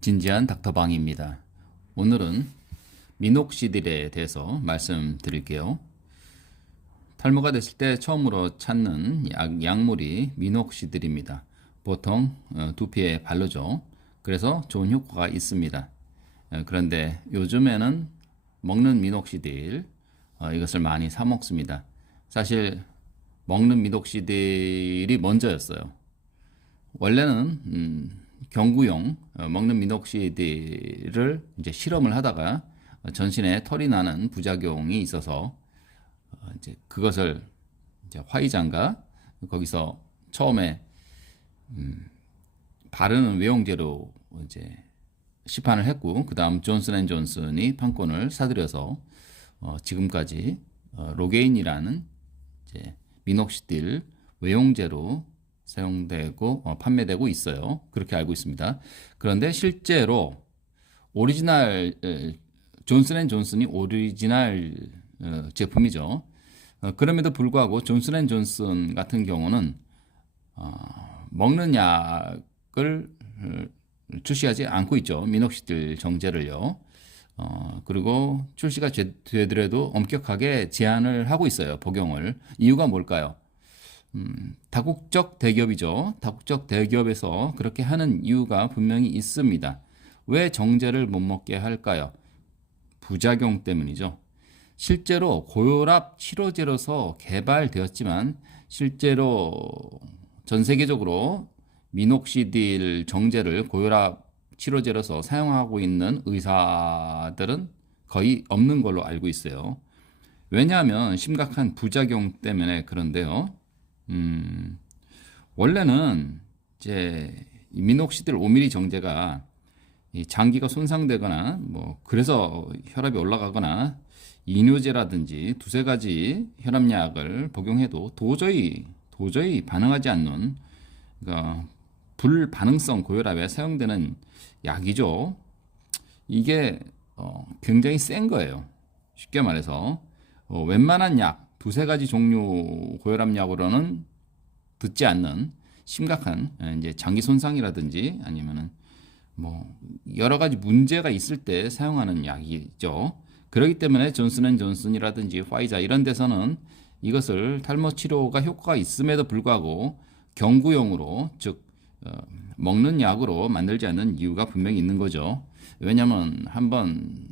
진지한 닥터방입니다. 오늘은 미녹시딜에 대해서 말씀드릴게요. 탈모가 됐을 때 처음으로 찾는 약물이 미녹시딜입니다. 보통 두피에 바르죠. 그래서 좋은 효과가 있습니다. 그런데 요즘에는 먹는 미녹시딜 이것을 많이 사 먹습니다. 사실 먹는 미녹시딜이 먼저였어요. 원래는 경구용 먹는 미녹시딜을 이제 실험을 하다가 전신에 털이 나는 부작용이 있어서 이제 그것을 이제 화이자인가 거기서 처음에 바르는 외용제로 이제 시판을 했고, 그 다음 존슨앤존슨이 판권을 사들여서 지금까지 로게인이라는 이제 미녹시딜 외용제로 사용되고 판매되고 있어요. 그렇게 알고 있습니다. 그런데 실제로 오리지널 존슨앤존슨이 오리지널 제품이죠. 그럼에도 불구하고 존슨앤존슨 같은 경우는 먹는 약을 출시하지 않고 있죠. 미녹시딜 정제를요. 그리고 출시가 되더라도 엄격하게 제한을 하고 있어요. 복용을. 이유가 뭘까요? 다국적 대기업이죠. 다국적 대기업에서 그렇게 하는 이유가 분명히 있습니다. 왜 정제를 못 먹게 할까요? 부작용 때문이죠. 실제로 고혈압 치료제로서 개발되었지만 실제로 전 세계적으로 미녹시딜 정제를 고혈압 치료제로서 사용하고 있는 의사들은 거의 없는 걸로 알고 있어요. 왜냐하면 심각한 부작용 때문에 그런데요. 원래는 이제 미녹시딜 5mg 정제가 이 장기가 손상되거나 뭐 그래서 혈압이 올라가거나 이뇨제라든지 두세 가지 혈압약을 복용해도 도저히 반응하지 않는, 그러니까 불반응성 고혈압에 사용되는 약이죠. 이게 굉장히 센 거예요. 쉽게 말해서 웬만한 약 두세 가지 종류 고혈압 약으로는 듣지 않는 심각한 이제 장기 손상이라든지 아니면은 뭐 여러 가지 문제가 있을 때 사용하는 약이죠. 그렇기 때문에 존슨앤존슨이라든지 화이자 이런 데서는 이것을 탈모 치료가 효과가 있음에도 불구하고 경구용으로, 즉 먹는 약으로 만들지 않는 이유가 분명히 있는 거죠. 왜냐하면 한번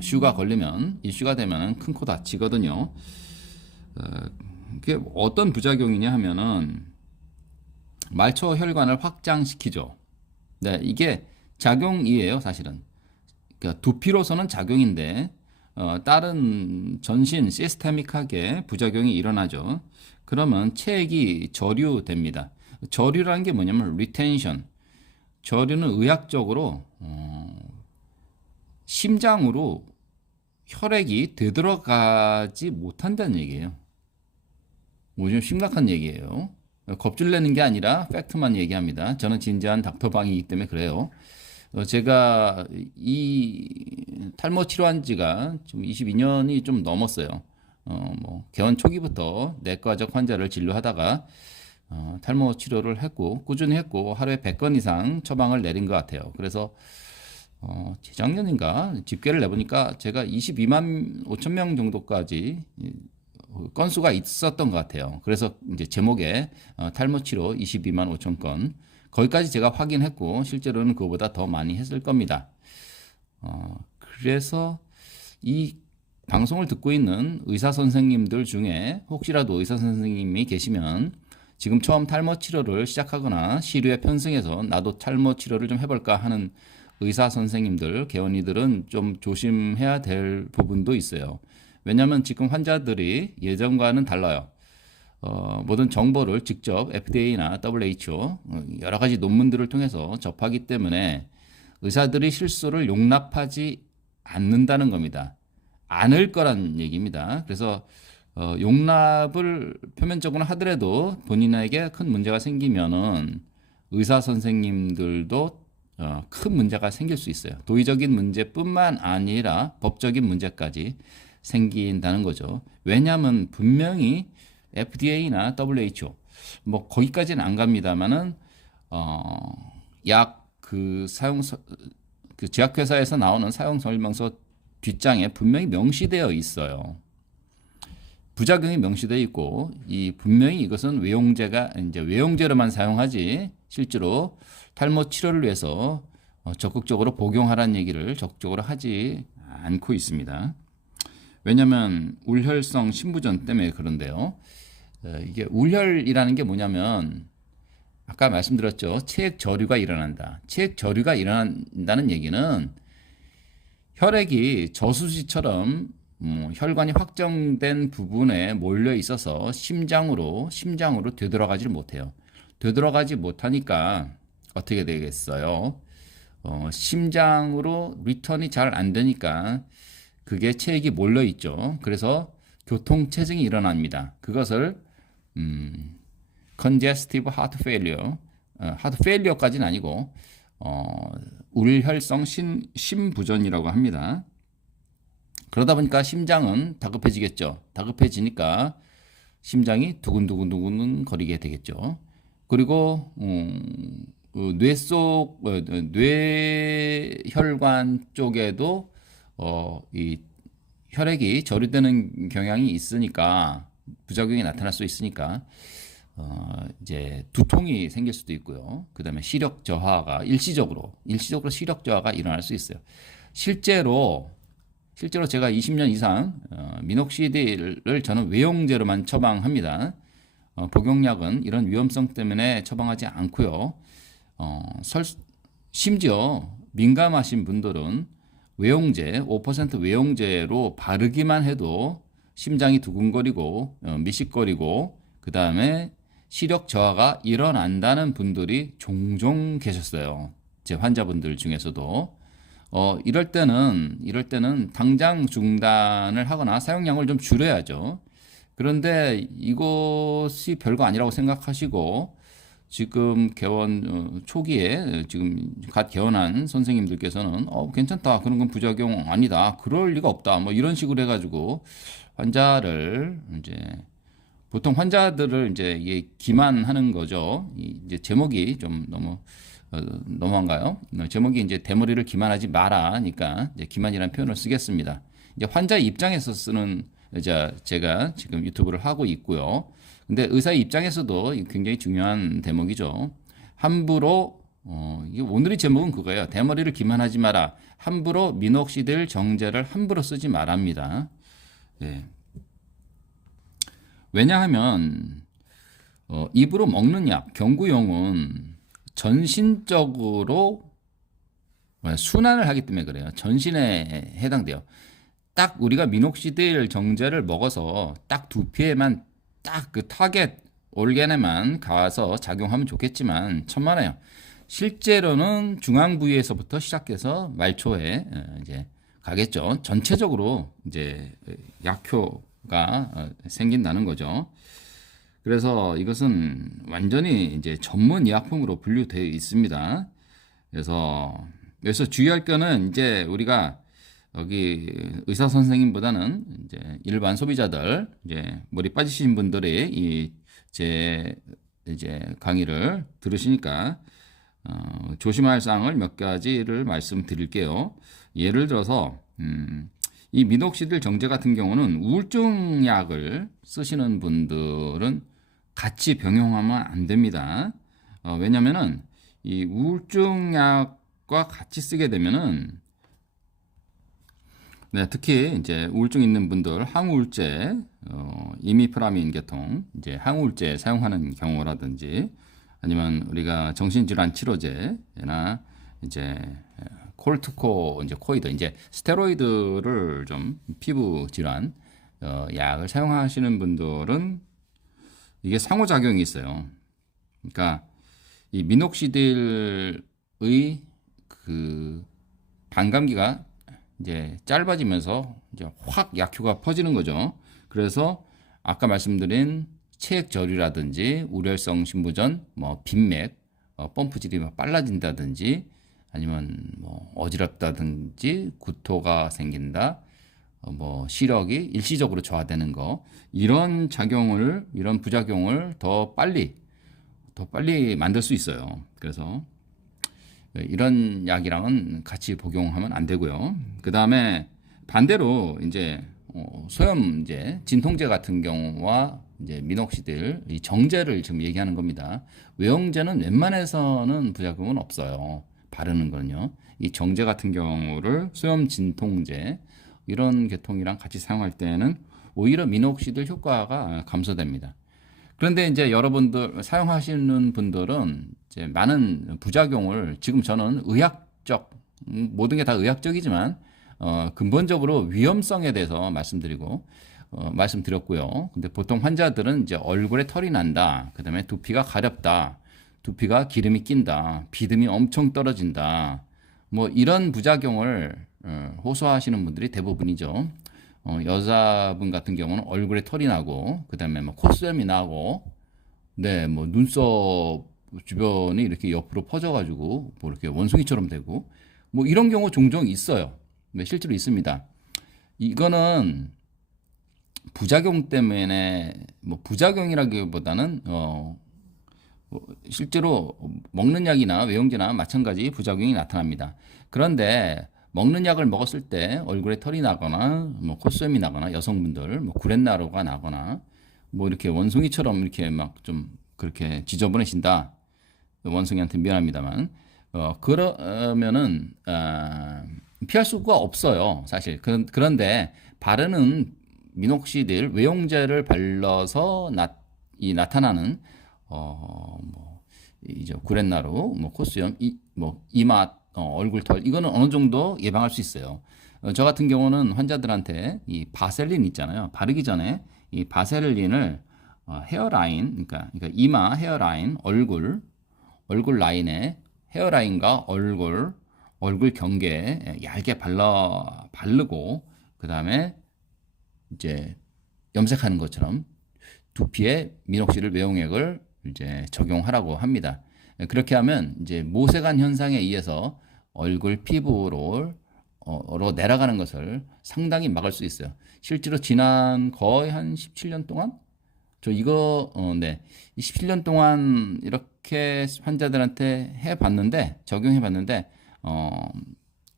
슈가 걸리면 이슈가 되면 큰 코 다치거든요. 그게 어떤 부작용이냐 하면은 말초 혈관을 확장시키죠. 네, 이게 작용이에요, 사실은. 그러니까 두피로서는 작용인데 다른 전신 시스테믹하게 부작용이 일어나죠. 그러면 체액이 저류됩니다. 저류라는 게 뭐냐면 리텐션. 저류는 의학적으로 심장으로 혈액이 되돌아가지 못한다는 얘기예요. 뭐 좀 심각한 얘기예요. 겁줄 내는 게 아니라 팩트만 얘기합니다. 저는 진지한 닥터방이기 때문에 그래요. 제가 이 탈모 치료한 지가 지금 22년이 좀 넘었어요. 뭐 개원 초기부터 내과적 환자를 진료하다가 탈모 치료를 했고 꾸준히 했고 하루에 100건 이상 처방을 내린 것 같아요. 그래서 재작년인가 집계를 내보니까 제가 22만 5천 명 정도까지 건수가 있었던 것 같아요. 그래서 이제 제목에 탈모 치료 22만 5천 건, 거기까지 제가 확인했고 실제로는 그거보다 더 많이 했을 겁니다. 그래서 이 방송을 듣고 있는 의사 선생님들 중에 혹시라도 의사 선생님이 계시면 지금 처음 탈모 치료를 시작하거나 시류에 편승해서 나도 탈모 치료를 좀 해볼까 하는 의사 선생님들, 개원이들은 좀 조심해야 될 부분도 있어요. 왜냐하면 지금 환자들이 예전과는 달라요. 모든 정보를 직접 FDA나 WHO 여러 가지 논문들을 통해서 접하기 때문에 의사들이 실수를 용납하지 않는다는 겁니다. 않을 거란 얘기입니다. 그래서 용납을 표면적으로 하더라도 본인에게 큰 문제가 생기면은 의사 선생님들도 큰 문제가 생길 수 있어요. 도의적인 문제뿐만 아니라 법적인 문제까지 생긴다는 거죠. 왜냐하면 분명히 FDA나 WHO 뭐 거기까지는 안 갑니다만은 약 그 사용 그 제약회사에서 나오는 사용 설명서 뒷장에 분명히 명시되어 있어요. 부작용이 명시되어 있고 이 분명히 이것은 외용제가 이제 외용제로만 사용하지 실제로 탈모 치료를 위해서 적극적으로 복용하라는 얘기를 적극적으로 하지 않고 있습니다. 왜냐하면 울혈성 신부전 때문에 그런데요. 이게 울혈이라는 게 뭐냐면 아까 말씀드렸죠. 체액 저류가 일어난다. 체액 저류가 일어난다는 얘기는 혈액이 저수지처럼 혈관이 확정된 부분에 몰려 있어서 심장으로 되돌아가지를 못해요. 되돌아가지 못하니까 어떻게 되겠어요? 심장으로 리턴이 잘 안 되니까 그게 체액이 몰려 있죠. 그래서 교통체증이 일어납니다. 그것을 congestive heart failure, heart failure까지는 아니고 울혈성 심부전이라고 합니다. 그러다 보니까 심장은 다급해지겠죠. 다급해지니까 심장이 두근두근 거리게 되겠죠. 그리고 뇌속 뇌혈관 쪽에도 이 혈액이 저류되는 경향이 있으니까 부작용이 나타날 수 있으니까 이제 두통이 생길 수도 있고요. 그다음에 시력 저하가 일시적으로 시력 저하가 일어날 수 있어요. 실제로 제가 20년 이상 미녹시딜을 저는 외용제로만 처방합니다. 복용약은 이런 위험성 때문에 처방하지 않고요. 심지어 민감하신 분들은 외용제 5% 외용제로 바르기만 해도 심장이 두근거리고 미식거리고 그 다음에 시력 저하가 일어난다는 분들이 종종 계셨어요. 제 환자분들 중에서도 이럴 때는 당장 중단을 하거나 사용량을 좀 줄여야죠. 그런데 이것이 별거 아니라고 생각하시고 지금 개원 초기에 지금 갓 개원한 선생님들께서는 괜찮다. 그런 건 부작용 아니다. 그럴 리가 없다. 뭐 이런 식으로 해가지고 환자를 이제 보통 환자들을 이제 이게 기만하는 거죠. 이제 제목이 좀 너무한가요? 제목이 이제 대머리를 기만하지 마라니까 이제 기만이라는 표현을 쓰겠습니다. 이제 환자 입장에서 쓰는 제가 지금 유튜브를 하고 있고요. 근데 의사 입장에서도 굉장히 중요한 대목이죠. 함부로 오늘의 제목은 그거예요. 대머리를 기만하지 마라. 함부로 미녹시딜 정제를 함부로 쓰지 말랍니다. 네. 왜냐하면 입으로 먹는 약, 경구용은 전신적으로 순환을 하기 때문에 그래요. 전신에 해당돼요. 딱 우리가 미녹시딜 정제를 먹어서 딱 두피에만 딱 그 타겟 올겐에만 가서 작용하면 좋겠지만 천만에요. 실제로는 중앙 부위에서부터 시작해서 말초에 이제 가겠죠. 전체적으로 이제 약효가 생긴다는 거죠. 그래서 이것은 완전히 이제 전문 의약품으로 분류되어 있습니다. 그래서 여기서 주의할 거는 이제 우리가 여기 의사 선생님보다는 이제 일반 소비자들 이제 머리 빠지신 분들이 제 이제 강의를 들으시니까 조심할 사항을 몇 가지를 말씀드릴게요. 예를 들어서 이 미녹시딜 정제 같은 경우는 우울증 약을 쓰시는 분들은 같이 병용하면 안 됩니다. 왜냐면은 이 우울증 약과 같이 쓰게 되면은 네, 특히 이제 우울증 있는 분들 항우울제, 이미프라민 계통 이제 항우울제 사용하는 경우라든지 아니면 우리가 정신질환 치료제나 이제 콜트코 이제 코이드 이제 스테로이드를 좀 피부 질환 약을 사용하시는 분들은 이게 상호작용이 있어요. 그러니까 이 미녹시딜의 그 반감기가 이제 짧아지면서 이제 확 약효가 퍼지는 거죠. 그래서 아까 말씀드린 체액 저류라든지 우려성 신부전, 뭐 빈맥, 펌프질이 빨라진다든지 아니면 뭐 어지럽다든지 구토가 생긴다, 뭐 시력이 일시적으로 저하되는 거 이런 부작용을 더 빨리 만들 수 있어요. 그래서 이런 약이랑은 같이 복용하면 안 되고요. 그 다음에 반대로 이제 소염 이제 진통제 같은 경우와 이제 미녹시딜 이 정제를 지금 얘기하는 겁니다. 외용제는 웬만해서는 부작용은 없어요. 바르는 거는요. 이 정제 같은 경우를 소염 진통제 이런 계통이랑 같이 사용할 때는 오히려 미녹시딜 효과가 감소됩니다. 그런데 이제 여러분들 사용하시는 분들은 이제 많은 부작용을 지금 저는 의학적 모든 게 다 의학적이지만 근본적으로 위험성에 대해서 말씀드렸고요. 근데 보통 환자들은 이제 얼굴에 털이 난다. 그다음에 두피가 가렵다. 두피가 기름이 낀다. 비듬이 엄청 떨어진다. 뭐 이런 부작용을 호소하시는 분들이 대부분이죠. 여자분 같은 경우는 얼굴에 털이 나고, 그 다음에 뭐 콧수염이 나고, 네, 뭐 눈썹 주변이 이렇게 옆으로 퍼져가지고, 뭐 이렇게 원숭이처럼 되고, 뭐 이런 경우 종종 있어요. 네, 실제로 있습니다. 이거는 부작용 때문에, 뭐 부작용이라기보다는, 실제로 먹는 약이나 외용제나 마찬가지 부작용이 나타납니다. 그런데 먹는 약을 먹었을 때 얼굴에 털이 나거나 뭐 콧수염이 나거나 여성분들 뭐 구렛나루가 나거나 뭐 이렇게 원숭이처럼 이렇게 막 좀 그렇게 지저분해진다. 원숭이한테 미안합니다만 그러면은 피할 수가 없어요. 사실 그런데 바르는 미녹시딜 외용제를 발라서 나타나는 뭐 이제 구렛나루, 뭐 콧수염, 뭐 이마, 얼굴털 이거는 어느 정도 예방할 수 있어요. 저 같은 경우는 환자들한테 이 바셀린 있잖아요. 바르기 전에 이 바셀린을 헤어라인, 그러니까 이마 헤어라인, 얼굴 라인에 헤어라인과 얼굴 경계에 얇게 바르고 그 다음에 이제 염색하는 것처럼 두피에 미녹시딜 외용액을 이제 적용하라고 합니다. 그렇게 하면 이제 모세관 현상에 의해서 얼굴 피부로 내려가는 것을 상당히 막을 수 있어요. 실제로 지난 거의 한 17년 동안 네. 17년 동안 이렇게 환자들한테 적용해봤는데,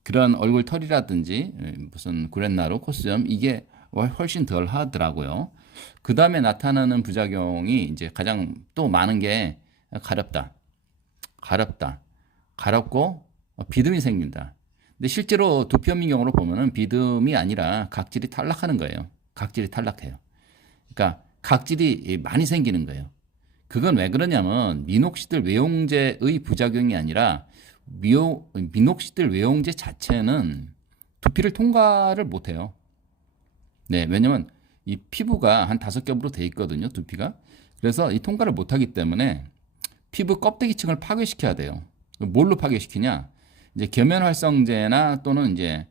그런 얼굴 털이라든지 무슨 구렛나루, 콧수염 이게 훨씬 덜 하더라고요. 그 다음에 나타나는 부작용이 이제 가장 또 많은 게 가렵고 비듬이 생긴다. 근데 실제로 두피현미경으로 보면은 비듬이 아니라 각질이 탈락하는 거예요. 각질이 탈락해요. 그러니까 각질이 많이 생기는 거예요. 그건 왜 그러냐면 미녹시딜 외용제의 부작용이 아니라 미녹시딜 외용제 자체는 두피를 통과를 못해요. 네, 왜냐면 이 피부가 한 5겹으로 돼 있거든요, 두피가. 그래서 이 통과를 못하기 때문에 피부 껍데기 층을 파괴시켜야 돼요. 뭘로 파괴시키냐? 이제 계면활성제나 또는 이제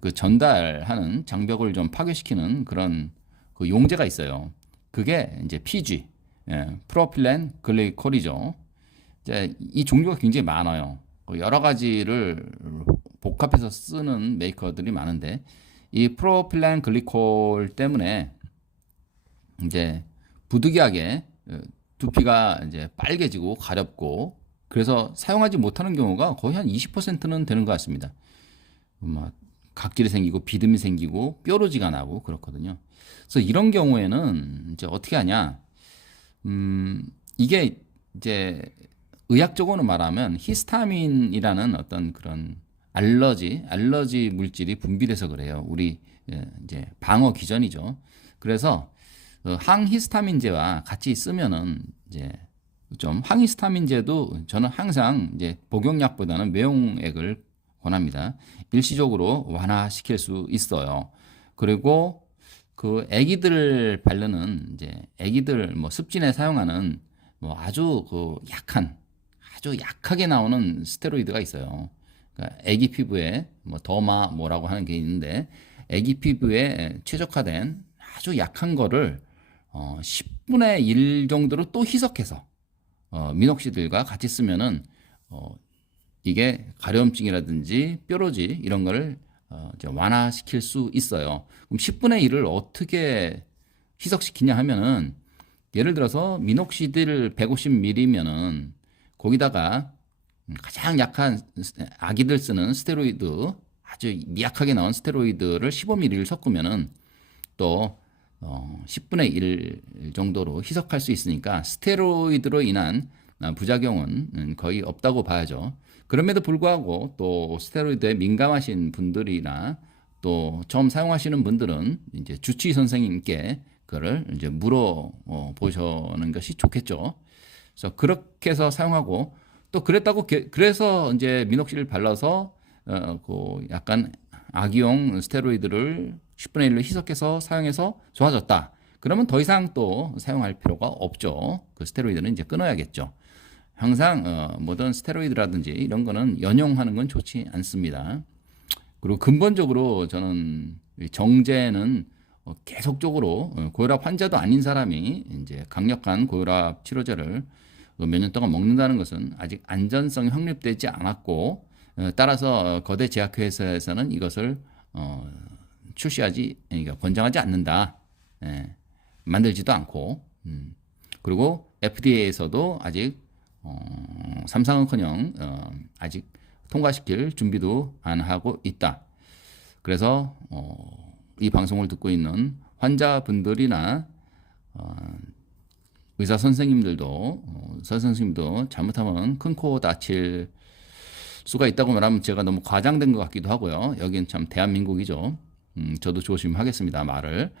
그 전달하는 장벽을 좀 파괴시키는 그런 그 용제가 있어요. 그게 이제 PG, 프로필렌 글리콜이죠. 이제 이 종류가 굉장히 많아요. 여러 가지를 복합해서 쓰는 메이커들이 많은데 이 프로필렌 글리콜 때문에 이제 부득이하게 두피가 이제 빨개지고 가렵고 그래서 사용하지 못하는 경우가 거의 한 20%는 되는 것 같습니다. 막 각질이 생기고 비듬이 생기고 뾰루지가 나고 그렇거든요. 그래서 이런 경우에는 이제 어떻게 하냐? 이게 이제 의학적으로 말하면 히스타민이라는 어떤 그런 알러지 물질이 분비돼서 그래요. 우리 이제 방어 기전이죠. 그래서 항히스타민제와 같이 쓰면은 이제 좀 항히스타민제도 저는 항상 이제 복용약보다는 외용액을 권합니다. 일시적으로 완화시킬 수 있어요. 그리고 그 애기들 바르는 이제 애기들 뭐 습진에 사용하는 뭐 아주 약하게 나오는 스테로이드가 있어요. 그러니까 애기 피부에 뭐 더마 뭐라고 하는 게 있는데 애기 피부에 최적화된 아주 약한 거를 10분의 1 정도로 또 희석해서 미녹시딜과 같이 쓰면은 이게 가려움증이라든지 뾰루지 이런 거를 완화시킬 수 있어요. 그럼 10분의 1을 어떻게 희석시키냐 하면은 예를 들어서 미녹시딜 150ml면은 거기다가 가장 약한 아기들 쓰는 스테로이드 아주 미약하게 나온 스테로이드를 15ml를 섞으면은 또 10분의 1 정도로 희석할 수 있으니까 스테로이드로 인한 부작용은 거의 없다고 봐야죠. 그럼에도 불구하고 또 스테로이드에 민감하신 분들이나 또 처음 사용하시는 분들은 이제 주치의 선생님께 그거를 이제 물어 보시는 것이 좋겠죠. 그래서 그렇게 해서 사용하고 또 그래서 이제 미녹실을 발라서 그 약간 아기용 스테로이드를 10분의 1로 희석해서 사용해서 좋아졌다. 그러면 더 이상 또 사용할 필요가 없죠. 그 스테로이드는 이제 끊어야겠죠. 항상 모든 스테로이드라든지 이런 거는 연용하는 건 좋지 않습니다. 그리고 근본적으로 저는 정제는 계속적으로 고혈압 환자도 아닌 사람이 이제 강력한 고혈압 치료제를 몇 년 동안 먹는다는 것은 아직 안전성이 확립되지 않았고 따라서 거대 제약회사에서는 이것을 그러니까 권장하지 않는다. 예, 만들지도 않고 그리고 FDA에서도 아직 삼상은커녕 아직 통과시킬 준비도 안 하고 있다. 그래서 이 방송을 듣고 있는 환자분들이나 의사 선생님들도 잘못하면 큰 코 다칠 수가 있다고 말하면 제가 너무 과장된 것 같기도 하고요. 여긴 참 대한민국이죠. 저도 조심하겠습니다, 말을.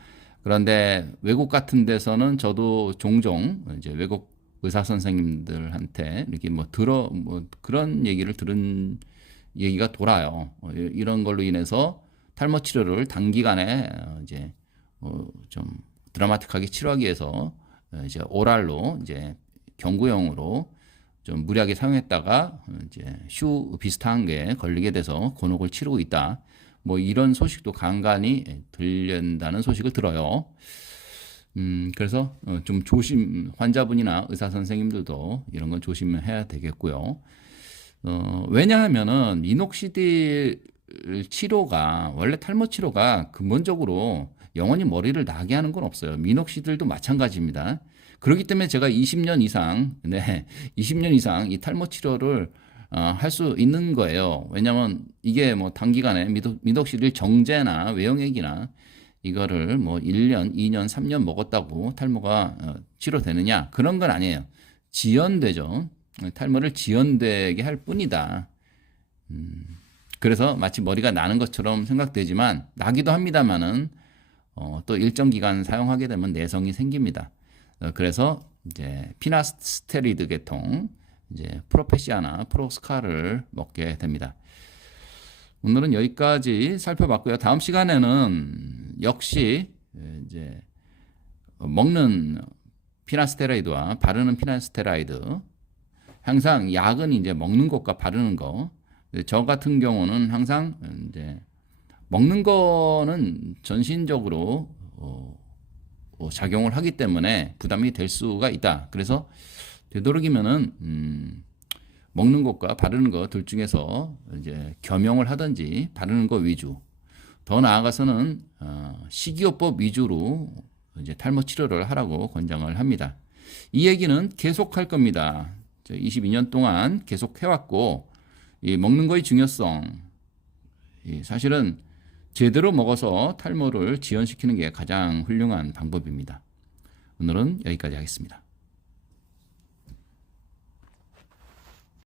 그런데 외국 같은 데서는 저도 종종 이제 외국 의사 선생님들한테 이렇게 뭐 그런 얘기를 들은 얘기가 돌아요. 이런 걸로 인해서 탈모 치료를 단기간에 이제 좀 드라마틱하게 치료하기 위해서 이제 오랄로 이제 경구용으로 좀 무리하게 사용했다가 이제 슈 비슷한 게 걸리게 돼서 곤혹을 치르고 있다. 뭐 이런 소식도 간간히 들린다는 소식을 들어요. 그래서 좀 환자분이나 의사 선생님들도 이런 건 조심해야 되겠고요. 왜냐하면은 미녹시딜 치료가 원래 탈모 치료가 근본적으로 영원히 머리를 나게 하는 건 없어요. 미녹시딜도 마찬가지입니다. 그렇기 때문에 제가 20년 이상 이 탈모 치료를 할 수 있는 거예요. 왜냐하면 이게 뭐 단기간에 미녹시딜 정제나 외용액이나 이거를 뭐 1년, 2년, 3년 먹었다고 탈모가 치료되느냐? 그런 건 아니에요. 지연되죠. 탈모를 지연되게 할 뿐이다. 그래서 마치 머리가 나는 것처럼 생각되지만 나기도 합니다만은 또 일정 기간 사용하게 되면 내성이 생깁니다. 그래서 이제 피나스테리드 계통 이제 프로페시아나 프로스카를 먹게 됩니다. 오늘은 여기까지 살펴봤고요. 다음 시간에는 역시 이제 먹는 피나스테라이드와 바르는 피나스테라이드, 항상 약은 이제 먹는 것과 바르는 거. 저 같은 경우는 항상 이제 먹는 거는 전신적으로 작용을 하기 때문에 부담이 될 수가 있다. 그래서 되도록이면은 먹는 것과 바르는 것 둘 중에서 이제 겸용을 하든지 바르는 것 위주. 더 나아가서는 식이요법 위주로 이제 탈모 치료를 하라고 권장을 합니다. 이 얘기는 계속 할 겁니다. 22년 동안 계속 해왔고, 이 먹는 거의 중요성, 사실은 제대로 먹어서 탈모를 지연시키는 게 가장 훌륭한 방법입니다. 오늘은 여기까지 하겠습니다.